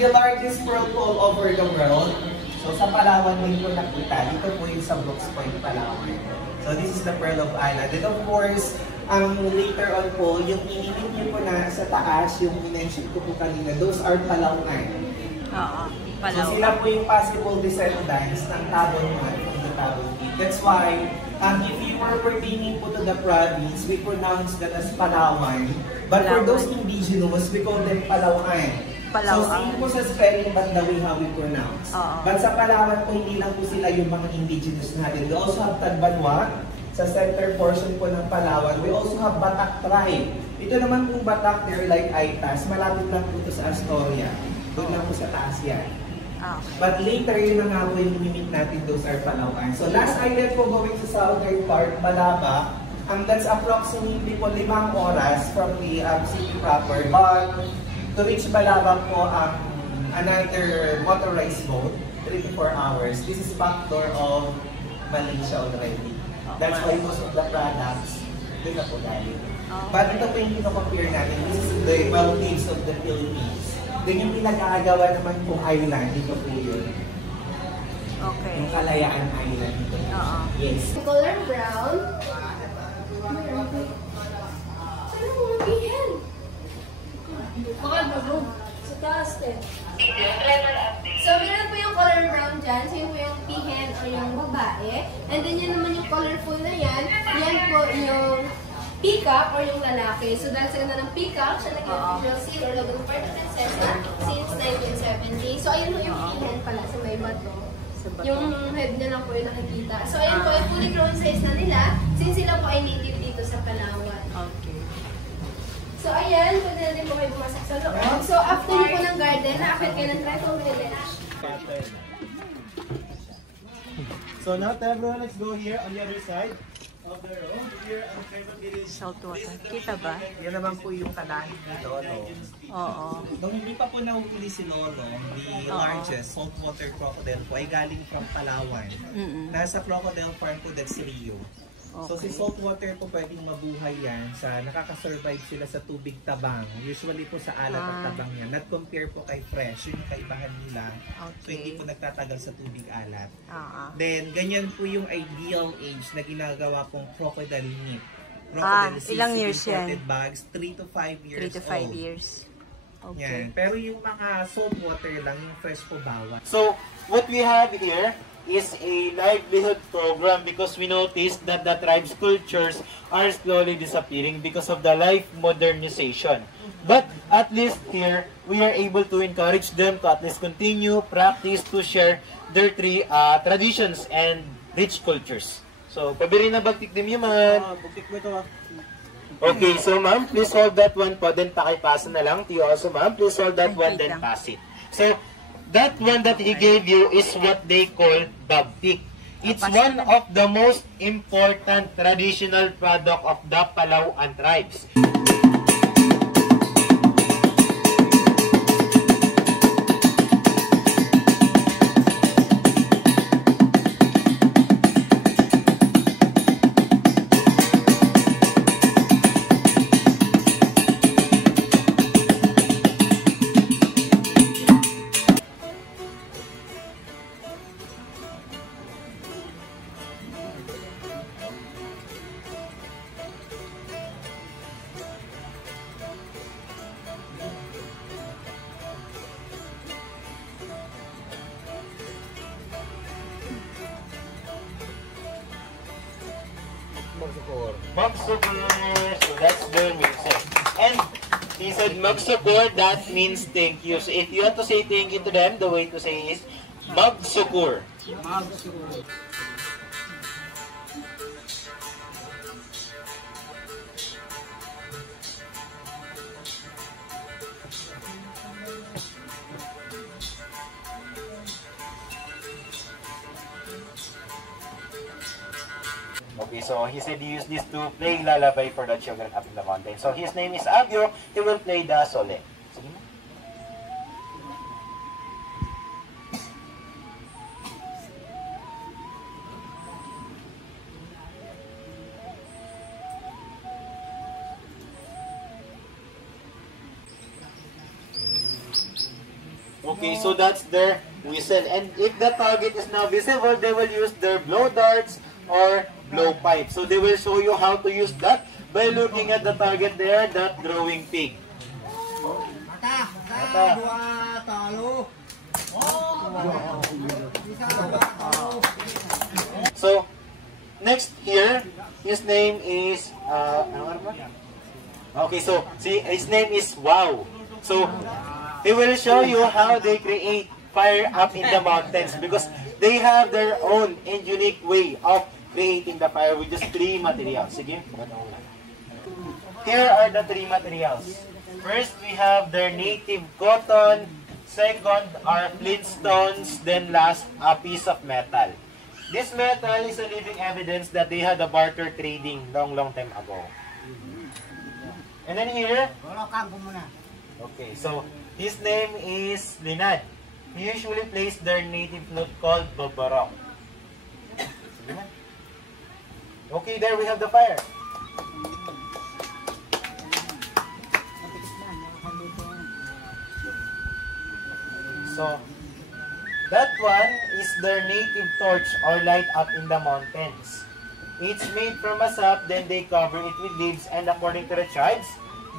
The largest pearl pool over the world. So sa Palawan din po nakita. Dito po yung sa Brooks Point, Palawan. So this is the Pearl of Ana. Then of course, later on po, yung inilit niyo po na sa taas, yung minention ko po kanina, those are Palawan. Oo, Palawan. So sila po yung possible descendants ng Tabon 1 from the Tabon 8. That's why, if you were pertaining po to the province, we pronounce that as Palawan. But for those indigenous, we call them Palawan. So same po sa spelling but the way how we pronounce. But sa Palawan po, hindi lang po sila yung mga indigenous natin. We also have Tagbanwa, sa center portion po ng Palawan. We also have Batak tribe. Ito naman pong Batak, they're like Aitas. Malapit lang po ito sa Astoria. Doon lang po sa taas yan. But later, yun na nga po yung limit natin, those are Palawan. So last island po going sa southern part, Malaba. That's approximately po 5 oras from the city proper. But to reach Malaba po, another motorized boat, 3 to 4 hours. This is factor of Malaysia already. That's why most of the products, doon na po galing. But ito po yung kino-compare natin. This is the Maldives of the Philippines. Doon yung pinag-aagawa naman pong island. Dito po yun. Okay. Yung Kalayaan Island. Yes. Color brown. Saan mo mabihin? Bakit bago? Sa taas eh. So, meron po yung color brown dyan. So, yun po yung pihen o yung babae. And then, yun naman yung colorful na yan. Yan po yung peacock or yung lalaki. So, dahil sa ganda ng peacock, siya naging seal or logo ng Puerto Princesa since 1970. So, ayun po yung pihen pala sa may bato. Yung head niya lang po yung nakikita. So, ayun po yung fully grown size na nila since sila po ay native dito sa Palawan. Okay. So, ayan, pwede na din po kayo bumasak sa loob. So, after nyo po ng garden, naakit kayo ng Trifle Village. So now, everyone, let's go here on the other side of the road. Here on Trifle Village. Saltwater. Kita ba? Yan naman po yung kalahin ni Lolo. Oo. Nung hindi pa po nahuli si Lolo, the largest saltwater crocodile po ay galing from Palawan. Nasa crocodile farm po, that's Rio. Okay. So si saltwater po pwedeng mabuhay yan sa nakakasurvive sila sa tubig tabang. Usually po sa alat at tabang yan. Not compare po kay fresh, yun yung kaibahan nila. Okay. So hindi po nagtatagal sa tubig alat. Then ganyan po yung ideal age na ginagawa pong crocodile meat. Crocodile ilang years yan? Bags, 3 to 5 years 3 to 5 years. Okay. Yan. Pero yung mga saltwater lang, yung fresh po bawat. So what we have here is a livelihood program because we noticed that the tribes' cultures are slowly disappearing because of the life modernization. But at least here, we are able to encourage them to at least continue, practice, to share their traditions and rich cultures. So, pabiri na bagtik din yun, man. Bagtik mo ito, Okay, so ma'am, please hold that one po, then pakipasa na lang. You also, ma'am, please hold that one, then pass it. So, that one that he gave you is what they call babtik. It's one of the most important traditional product of the Palauan tribes. Magsukur. So that's their music. And he said magsukur, that means thank you. So if you have to say thank you to them, the way to say is magsukur. Magsukur. Okay, so he said he used this to play lullaby for the children up in the mountain. So his name is Agyo. He will play the sole. Sige mo. Okay, so that's their whistle. And if the target is now visible, they will use their blow darts or blow pipe. So they will show you how to use that by looking at the target there, that growing pig. So, next here, his name is, okay, so, see, his name is Wow. So, he will show you how they create fire up in the mountains because they have their own and unique way of creating the fire with just 3 materials. Sige. Here are the 3 materials. First, we have their native cotton. Second are flintstones. Then last, a piece of metal. This metal is a living evidence that they had a barter trading long time ago. And then here, okay, so his name is Linad. He usually plays their native flute called Babarok. Okay, there we have the fire. So, that one is their native torch or light up in the mountains. It's made from a sap, then they cover it with leaves, and according to the tribes,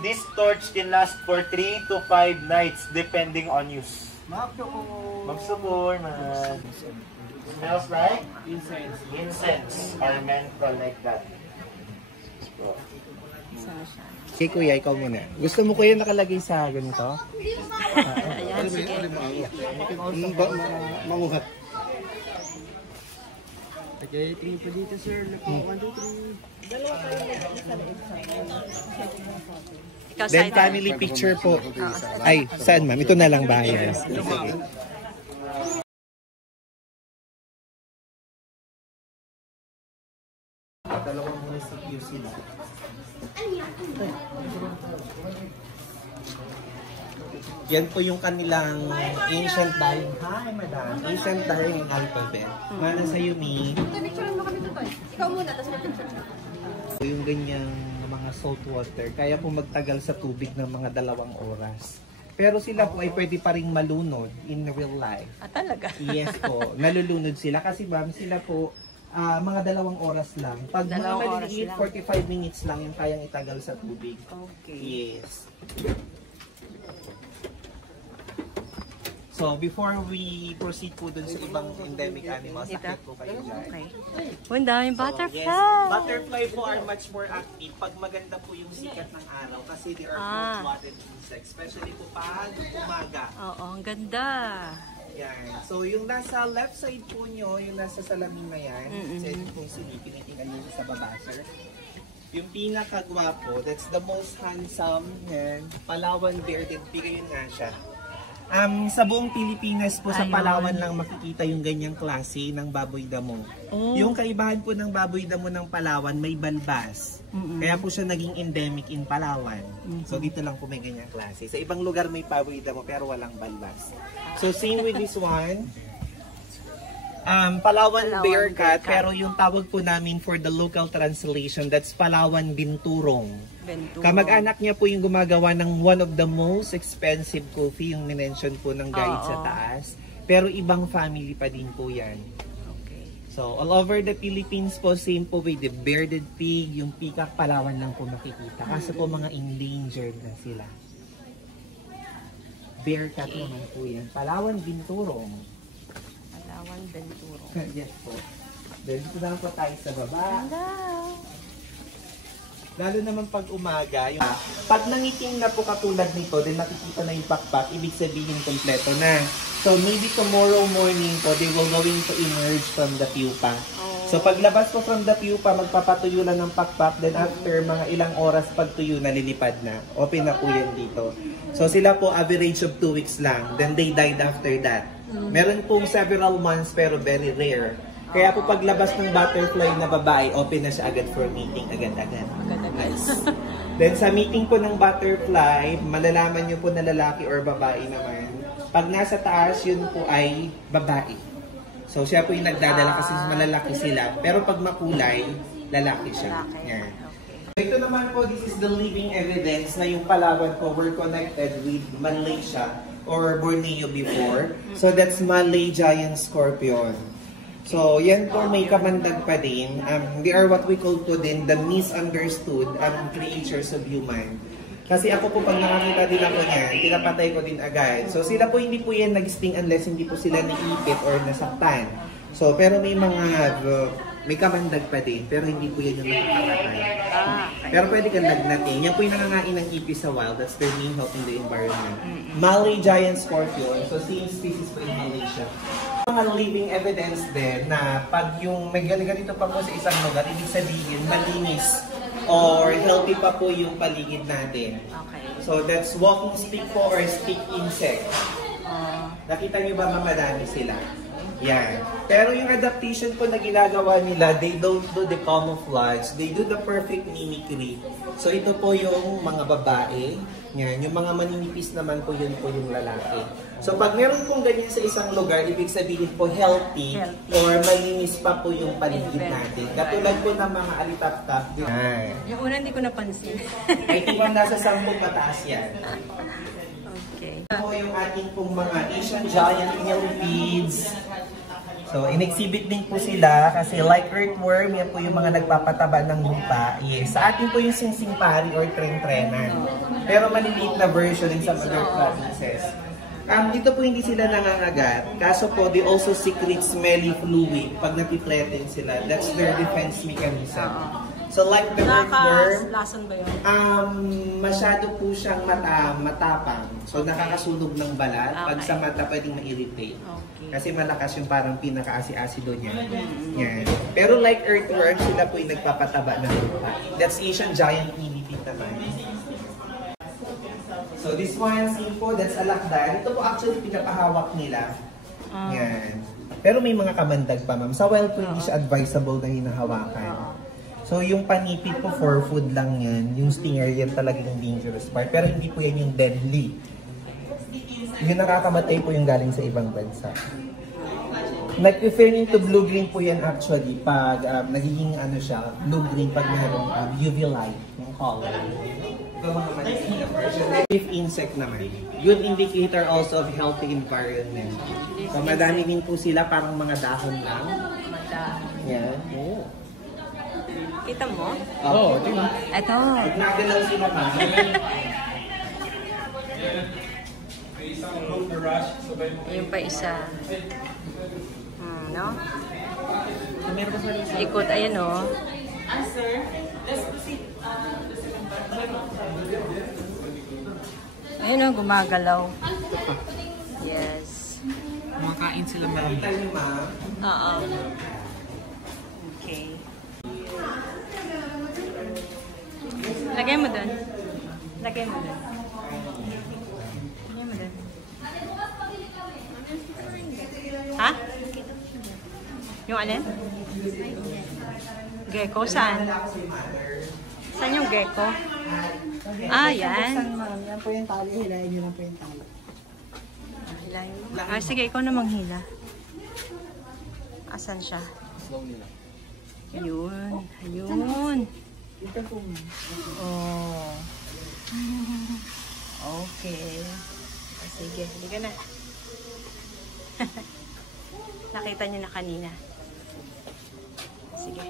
this torch can last for 3 to 5 nights depending on use. Magsubor, man. Smells like? Incense. Incense or menthol like that. So, Okay, kuya, ikaw muna. Gusto mo kuya nakalagay sa ganito? Ayan, sige. Manguhat. Okay, 3 po dito, sir. 1, 2, 3. Ikaw, Then side family picture po. Ay, saan ma'am? Ito na lang ba? Yes. Sige. Dalawang muna sa QC. Yan po yung kanilang ancient dining. Hi, madam. Ancient dining alphabet. Mana sa Yumi. Picture mo kami tutoy. Ikaw muna, tapos picture mo. Yung ganyang mga salt water, kaya po magtagal sa tubig ng mga 2 oras. Pero sila po ay pwede pa rin malunod in real life. Ah, talaga? Yes po, nalulunod sila kasi ma'am, sila po mga 2 oras lang. Pag mga 2 oras maliliit, lang. 45 minutes lang yung kayang itagal sa tubig. Okay. Yes. So, before we proceed po dun sa ibang endemic animals, Dito? sakit po kayo dyan. Okay. Oh, ang daming butterfly. Yes, butterfly po are much more active pag maganda po yung sikat ng araw kasi they are cold-blooded insects, especially po pag umaga. Oo, ang ganda. Yan. So, yung nasa left side po nyo, yung nasa salamin na yan, pwede pong silipin, tingnan nyo sa baba, sir. Yung pinakagwapo, that's the most handsome, yan, Palawan bearded pig, yun nga siya. Sa buong Pilipinas po, sa Ayun. Palawan lang makikita yung ganyang klase ng baboy damo. Oh. Yung kaibahan po ng baboy damo ng Palawan, may balbas. Kaya po siya naging endemic in Palawan. So dito lang po may ganyang klase. Sa ibang lugar may baboy damo pero walang balbas. So same with this one. Palawan bear cat, pero yung tawag po namin for the local translation, that's Palawan binturong. Kamag-anak niya po yung gumagawa ng one of the most expensive coffee, yung minention po ng guide sa taas. Pero ibang family pa din po yan. Okay. So, all over the Philippines po, same po with the bearded pig, yung peacock Palawan lang po makikita. Kasi po mga endangered na sila. Bear cat naman po yan. Palawan binturong. Palawan Benturo. Yes po. Then, dito na po tayo sa baba. Hello. Lalo naman pag umaga, yung pag nangiting na po katulad nito, then nakikita na yung pakpak, ibig sabihin kompleto na. So maybe tomorrow morning po, they will going to emerge from the pupa. So paglabas po from the pupa, magpapatuyo lang ng pakpak, then after mga ilang oras pagtuyo, nalilipad na. Open na po yan dito. So sila po average of 2 weeks lang, then they died after that. Meron pong several months pero very rare. Kaya po paglabas ng butterfly na babae, open na siya agad for mating agad-agad. Nice. Then sa meeting po ng butterfly, malalaman nyo po na lalaki or babae naman. Pag nasa taas, yun po ay babae. So siya po yung nagdadala kasi malalaki sila. Pero pag makulay, lalaki siya. Yan. Ito naman po, this is the living evidence na yung Palawan po were connected with Malaysia or Borneo before. So that's Malay giant scorpion. So yan po may kamandag pa din. They are what we call po din the misunderstood creatures of human. Kasi ako po pag nakakita din ako niyan, pinapatay ko din agad. So sila po hindi po yan nag-sting unless hindi po sila naipit or nasaktan. So pero may mga may kamandag pa din, pero hindi po yan yung nakakapatay. Pero pwede kang lagnatin. Yan po yung nangangain ng ipis sa wild. That's their main help in the environment. Malay giant scorpion. So same species po in Malaysia. Mga living evidence din na pag yung may ganito pa po sa isang lugar, ibig sabihin malinis or healthy pa po yung paligid natin. Okay. So that's walking stick po or stick insect. Nakita niyo ba mamadami sila? Yan. Pero yung adaptation po na ginagawa nila, they don't do the camouflage. They do the perfect mimicry. So ito po yung mga babae. Yan. Yung mga maninipis naman po yun po yung lalaki. So pag meron pong ganyan sa isang lugar, ibig sabihin po healthy or malinis pa po yung paligid natin. Katulad po ng mga alitap-tap. Yan. Yung una hindi ko napansin. Ay tipang nasa 10 pataas yan. Okay. Ito po yung ating pong mga Asian giant millipedes. So, in-exhibit din po sila kasi like earthworm, yan po yung mga nagpapataba ng lupa. Yes. Sa atin po yung singsingpari or tren-trenan. Pero maliliit na version in some other provinces. Dito po hindi sila nangangagat. Kaso po, they also secrete smelly fluid pag napiplating sila. That's their defense mechanism. So like the earthworm, Lason ba yun? masyado po siyang matapang. So nakakasunog ng balat. Pag sa mata, pwedeng ma-irritate. Okay. Kasi malakas yung parang pinaka-asi-asido niya. Yan. Pero like earthworm, sila po yung nagpapataba ng lupa. That's Asian giant millipede naman. So this one, po, that's alakdan. Ito po actually pinapahawak nila. Yan. Pero may mga kamandag pa, ma'am. Sa wild po hindi siya advisable na hinahawakan. So yung panipid po for food lang yan. Yung stinger yan talaga yung dangerous part. Pero hindi po yan yung deadly. Yung nakakamatay po yung galing sa ibang bansa. Nag-referring to blue-green po yan actually pag nagiging ano siya, blue-green pag mayroong UV light yung color. Ito mga maliliit na version. If insect naman, yun indicator also of healthy environment. So madami din po sila parang mga dahon lang. Yan. Oh. Kita mo? Oo, di ba? Ito. Nagalaw sila pa. Ayun pa isa. No? Ikot, ayan o. Ayun o, gumagalaw. Yes. Kumakain sila marami. Oo. Okay. Lagay mo doon. Lagay mo doon. Lagay mo doon. Ha? Yung alin? Gecko? Saan? Saan yung gecko? Ah, yan. Yan po yung tali. Hilahin nyo lang po yung tali. Hilahin mo. Ah, sige, ikaw na manghila. Asan siya? Ayun. Ayun. Ito po mo. Oh. Okay. Sige, hindi ka na. Nakita niyo na kanina. Sige.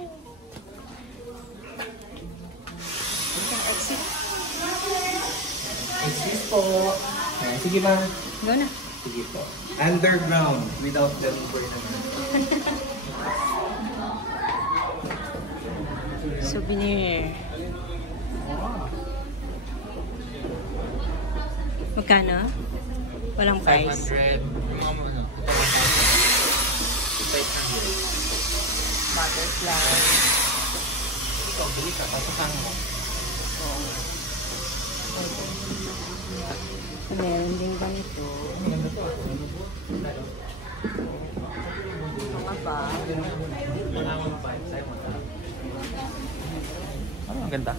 Exit. Exist po. Ayan, sige ma'am. Go na. Sige po. Underground without the river naman. Souvenir. Magkano? Walang price. 500. Butterfly. Ikaw, bili ka. Pasakan mo. Meron din ganito. Mga bag. Ang ganda.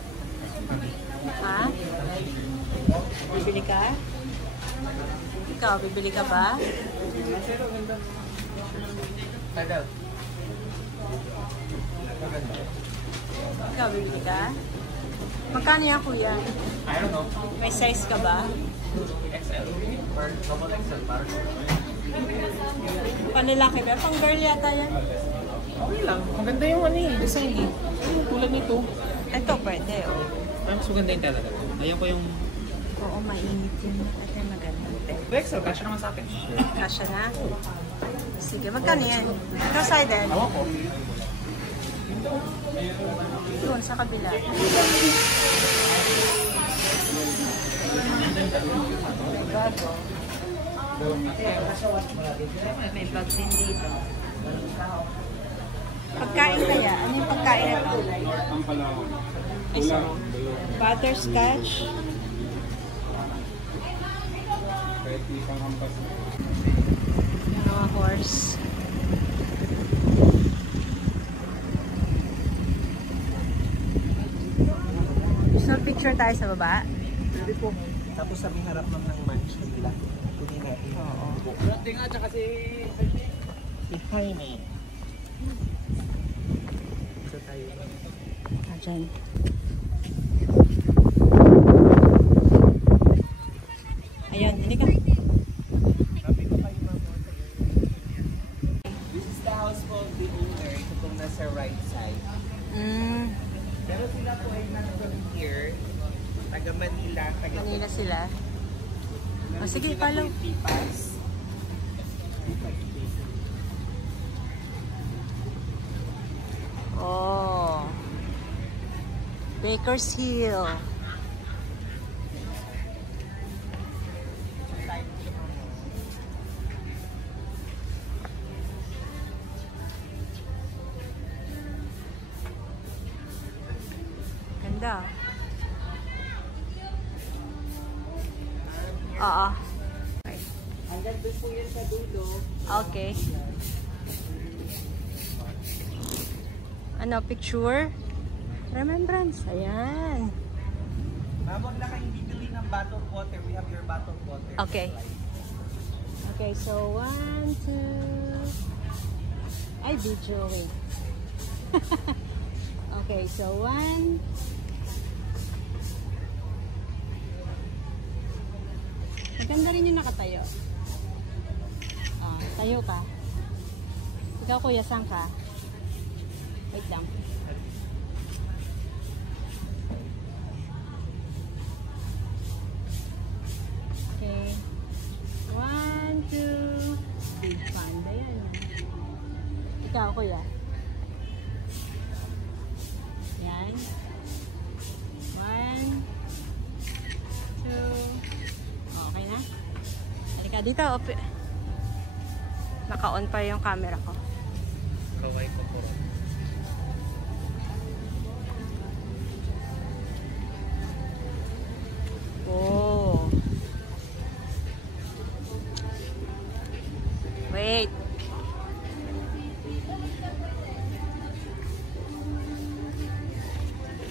Ha? Bibili ka? Ikaw, bibili ka ba? Ikaw, bibili ka? Magkano yan, kuya? I don't know. May size ka ba? XL. Or double XL para. Panlalaki ba? Pang girl yata yan. Okay lang. Maganda yung ano eh. Design eh. Ay, tulad nito. Ito pwede, oh. Ay, mas maganda yung talaga. Ayan ko yung... Oo, mainit yun. Ito yung maganda. XL, kasya naman sa akin. Kasya na? Sige, magkano yan? Ito sided. Awan ko. Doon, sa kabila. May bag din dito. Pagkain kaya? Ano yung pagkain na ito? Isa. Butterscotch. Mga horse. So, picture tayo sa baba? Pwede po. Tapos sa may harap ng manch nila. Kunin natin. Oo. Brande nga, tsaka si Jaime. Ito tayo. Dyan. Ayan, hindi ka. Happy ko kayo mga. This is the house of the owner. Ito pong nasa right side. Pero sila po ay nandun here. Taga Manila. Manila sila. O sige, follow. Oh. Baker's Hill. Ganda. Oo. Hanggang doon po yun sa dulo. Okay. Ano, picture? Remembrance. Ayan. Ma'am, wag na kayong bibili ng bottled water. We have your bottled water. Okay. Okay, so 1, 2... Ay, video. Wait. Okay, so 1... Maganda rin yung nakatayo. Tayo ka. Ikaw, kuya, saan ka? Wait lang. Okay. 1, 2... Big panda yan. Ikaw, kuya. Yan. 1, 2... Okay na? Halika dito. Naka-on pa yung camera ko. Kaway ko po. Oh. Wait.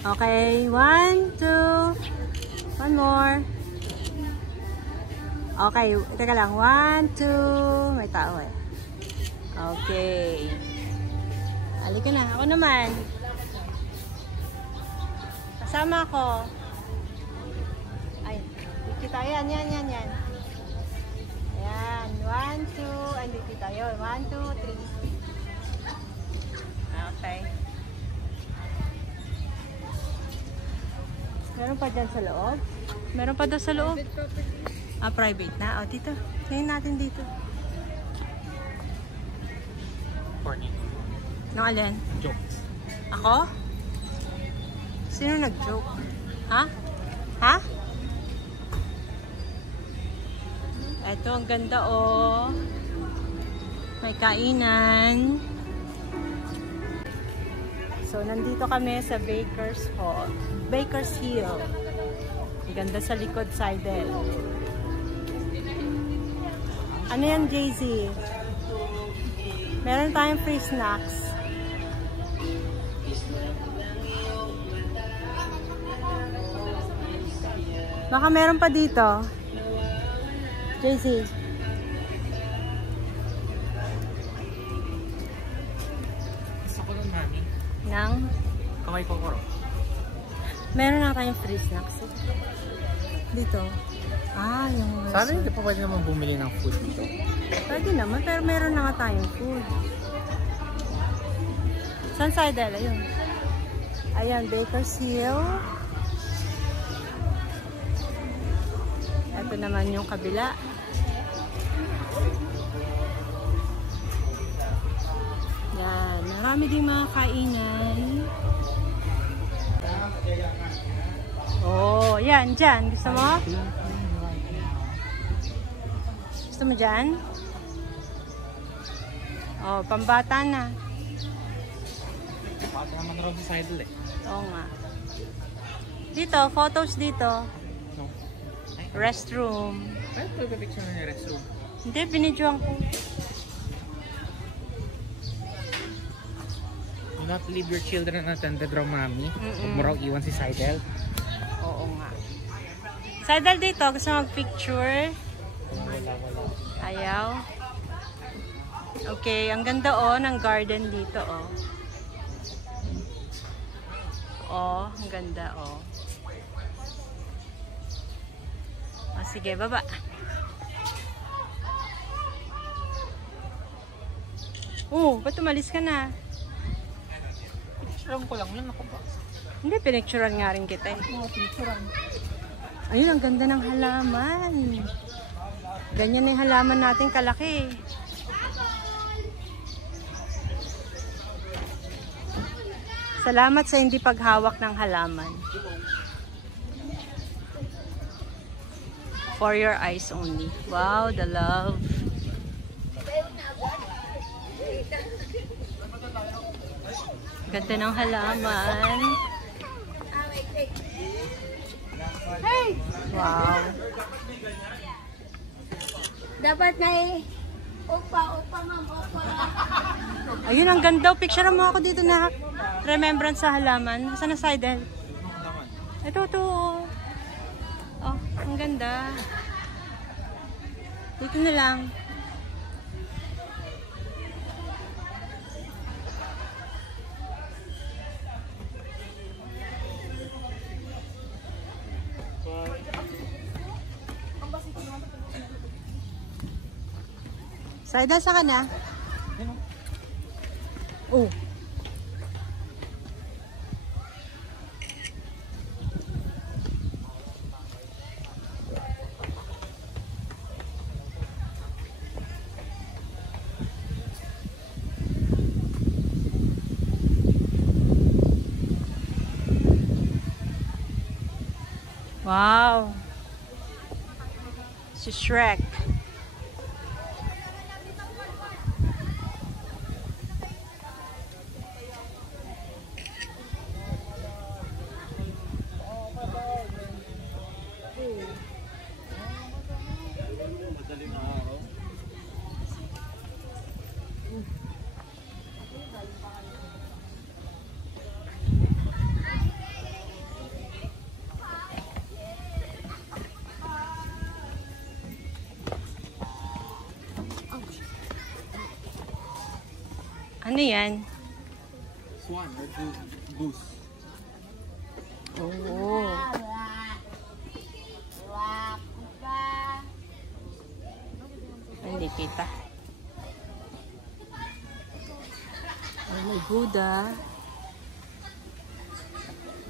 Okay, 1, 2. One more. Okay, teka lang. 1, 2. May tao eh. Okay. Halika na. Ako naman. Kasama ako. Ay, dito tayo. Yan. Ayan. 1, 2. Ay, dito tayo. 1, 2, 3. Okay. Meron pa dyan sa loob? Meron pa daw sa loob? Private na. O, dito. Tingnan natin dito. Corny. Nung alin? Jokes. Ako? Sino nag-joke? Ha? Ha? Ito, ang ganda oh. May kainan. So, nandito kami sa Baker's Hill. Ang ganda sa likod sided. Ano yan, JZ? Meron tayong free snacks. Baka meron pa dito. JZ. Gusto ko nun, mami. Nang? Kamay ko koro. Meron na tayong free snacks. Dito. Yung... Sana hindi pa pwede naman bumili ng food dito. Pwede naman, pero meron na nga tayong food. Saan side, ayun. Ayan, Baker's Hill. Ito naman yung kabila. Yan, marami ding mga kainan. Oh, yan, dyan. Gusto mo? Gusto mo dyan? Oh, pambata na. Bata naman raw sa idol eh. Oo nga. Dito, photos dito. No. Restroom. Ay, ito yung picture na yung restroom. Hindi, binidyoan ko. Do not leave your children unattended raw, mami. Huwag mo raw iwan si Seidel. Oo nga. Seidel dito, gusto mag-picture? Wala. Ayaw. Okay, ang ganda ng garden dito ang ganda sige, baba. Ba't umalis ka na? Picturean ko lang yun, ako ba? Hindi, pinicturean nga rin kita eh. Ayun, ang ganda ng halaman. Ganyan na yung halaman natin kalaki. Salamat sa hindi paghawak ng halaman. For your eyes only. Wow, the love. Ganda ng halaman. Hey! Wow. Dapat na Opa, ma'am, opa. Ayun, ang ganda. Picture mo ako dito na remembrance sa halaman. Saan na Seidel? Ito. Oh, ang ganda. Dito na lang. Seidel, saan ka na? Oh. Wow. Si Shrek. Ano yan? Swan or goose. Oo. Hindi kita. Oh my Buddha.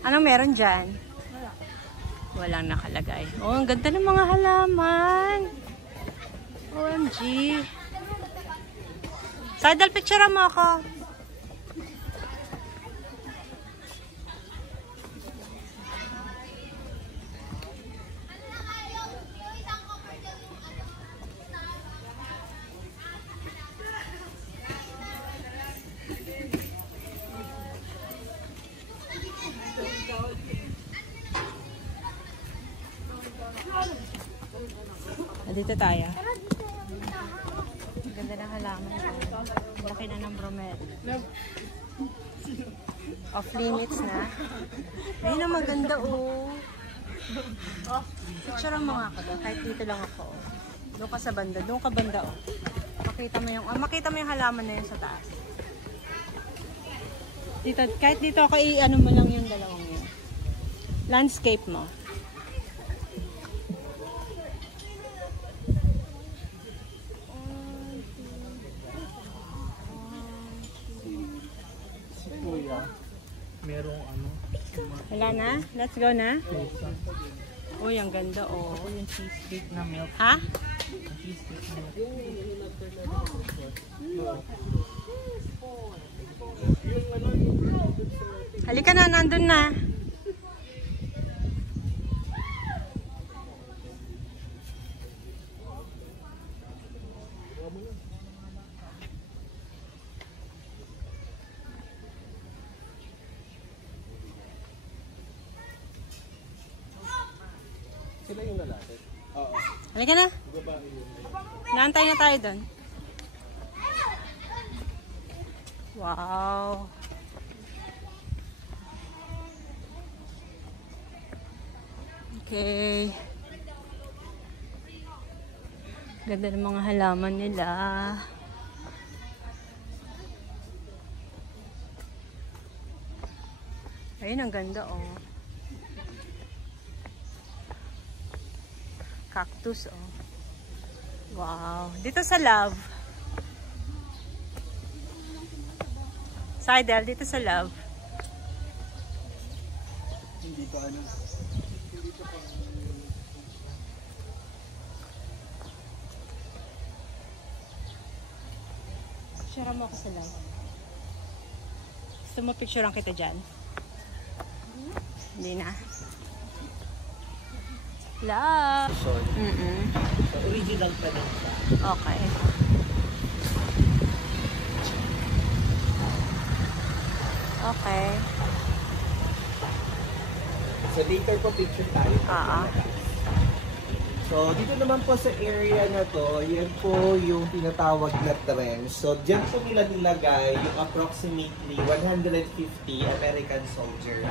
Anong meron dyan? Walang nakalagay. Oh, ang ganda ng mga halaman. OMG. Seidel, picture mo ako. Dito tayo. Ang ganda ng halaman. Laki na ng bromeliad. Off limits na. Ayun ang maganda Picture mo nga ako doon. Kahit dito lang ako Doon ka sa banda. Doon ka banda makita mo yung halaman na yun sa taas. Dito, kahit dito ako i-ano mo lang yung dalawang yun. Landscape mo. Merong ano? Wala na? Let's go na? Uy, ang ganda oh. Yung cheesecake na milk. Ha? Cheesecake na milk. Halika na, nandun na. Sila yung lalaki? Oo. Halika na. Naantay na tayo doon. Wow. Okay. Ganda ng mga halaman nila. Ayun, ang ganda oh. Cactus oh. Wow. Dito sa Love. Sidel, dito sa Love. Hindi ko ano. Picture mo ako sa Love. Gusto mo picturean kita dyan? Hindi na. Love. Original pa din siya. Okay. Okay. So later po picture tayo. So dito naman po sa area na to, yan po yung tinatawag na trench. So dyan po nila nilagay yung approximately 150 American soldier.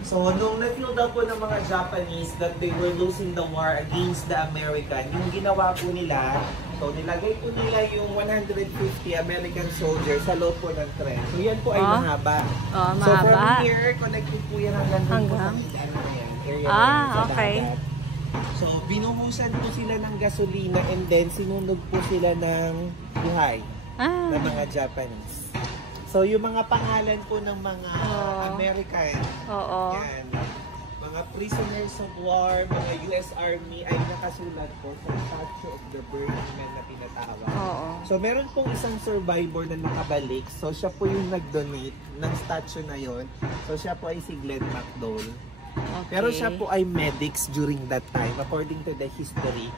So nung na-feel daw po ng mga Japanese that they were losing the war against the American, yung ginawa po nila, so nilagay po nila yung 150 American soldiers sa loob po ng trench. So yan po ay mahaba. Mahaba. So from here, connected po yan hanggang po sa ano na yan, area na yan, sa okay. dagat. So, binuhusan po sila ng gasolina and then sinunog po sila ng buhay ng mga Japanese. So, yung mga pangalan po ng mga American, yan, mga prisoners of war, mga US Army ay nakasulat po sa Statue of the Burning Man na tinatawag. So, meron pong isang survivor na nakabalik. So, siya po yung nag-donate ng statue na yon. So, siya po ay si Glenn McDowell. Okay. Pero siya po ay medics during that time, according to the history.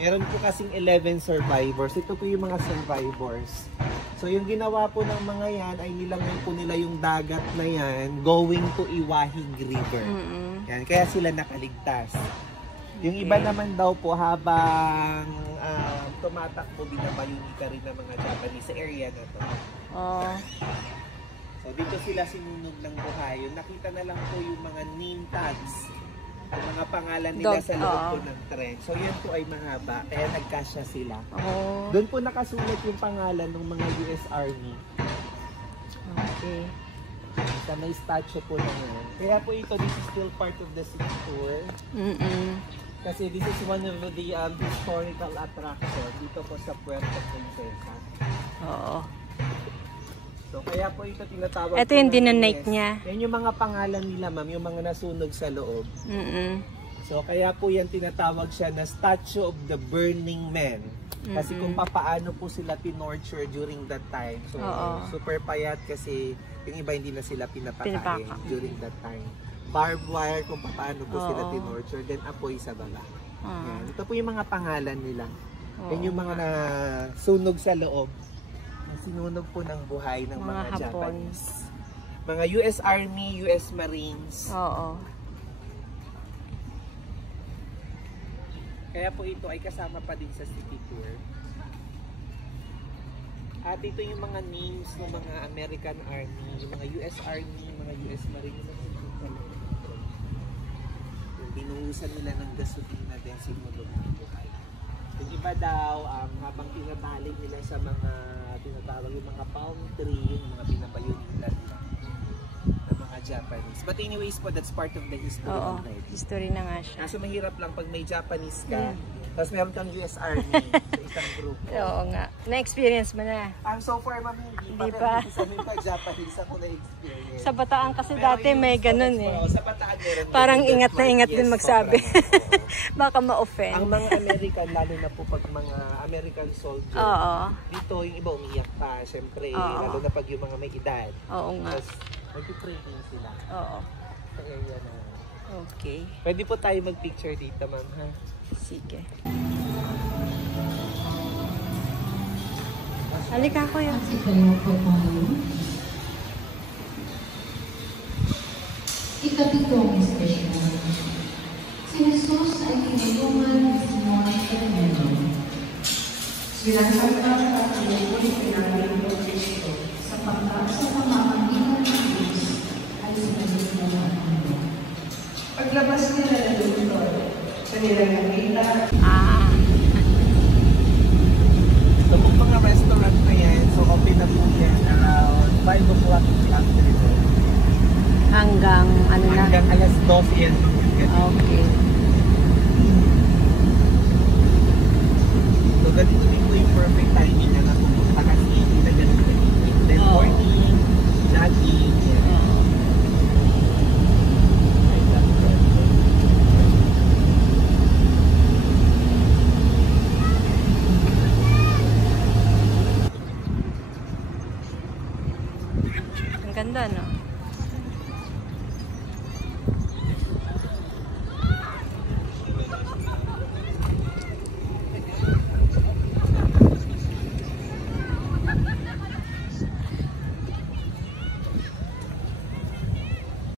Meron po kasing 11 survivors. Ito po yung mga survivors. So yung ginawa po ng mga yan ay nilangay po nila yung dagat na yan going to Iwahig River. Yan, kaya sila nakaligtas. Yung iba naman daw po habang tumatakbo, binabayunika rin ng mga Japanese sa area na to. So, dito sila sinunog ng buhay. Yung nakita na lang po yung mga name tags, yung mga pangalan nila sa loob po ng trench. So, yan po ay mahaba. Kaya nagkasya sila. Doon po nakasulat yung pangalan ng mga US Army. Okay. Sa may statue po na yun. Kaya po ito, this is still part of the city tour. Kasi this is one of the historical attraction dito po sa Puerto Princesa. So, kaya po ito tinatawag. Ito yung dinonate niya. Yan yung mga pangalan nila, ma'am, yung mga nasunog sa loob. So, kaya po yan tinatawag siya na Statue of the Burning Man. Kasi kung papaano po sila tinorture during that time. So, super payat kasi yung iba hindi na sila pinapakain during that time. Barbed wire kung paano po sila tinorture, then apoy sa baba. Yan. Ito po yung mga pangalan nila. Yan yung mga nasunog sa loob. Sinunog po ng buhay ng mga Japanese. Mga US Army, US Marines. Kaya po ito ay kasama pa din sa city tour. At ito yung mga names ng mga American Army, yung mga US Army, mga US Marines. Yung binuhusan nila ng gasolina din sinunog ng buhay. Yung iba daw, habang tinatali nila sa mga tinatawag yung mga palm tree, yung mga pinabayunin nila ng mga Japanese. But anyways po, that's part of the history Oo, already. history na nga siya. Kaso mahirap lang pag may Japanese ka, tapos meron kang US Army sa isang grupo. Oo nga. Na-experience mo na. So far, ma'am, Hindi pa. Sabi pa, Japanese ako na-experience. Sa Bataan kasi Pero dati yung may sa- ganun eh. Sa Bataan meron. Parang din. ingat na ingat din Yes, magsabi. sobrang, oo. Baka Ang ma-offend. mga American, lalo na po pag mga American soldier, Oo. dito yung iba umiyak pa, syempre, Oo. lalo na pag yung mga may edad. Oo nga. Tapos, mag-pray din sila Oo. sa area na. Okay. Pwede po tayo mag-picture dito, ma'am, ha? Sige. Halika kuya. Ikapitong estasyon. Si Jesus ay tinulungan ni Simon Pedro. Sinasaktan at tinulungan pinagin ng Kristo sapagkat sa pamamagitan ng Diyos ay sinalit ng mundo. Paglabas nila ng lungsod, kanila nakita So, kung mga restaurant na yan, so open na po yan around 5 o'clock in the afternoon. Hanggang ano na? Hanggang alas 12 yan. Okay.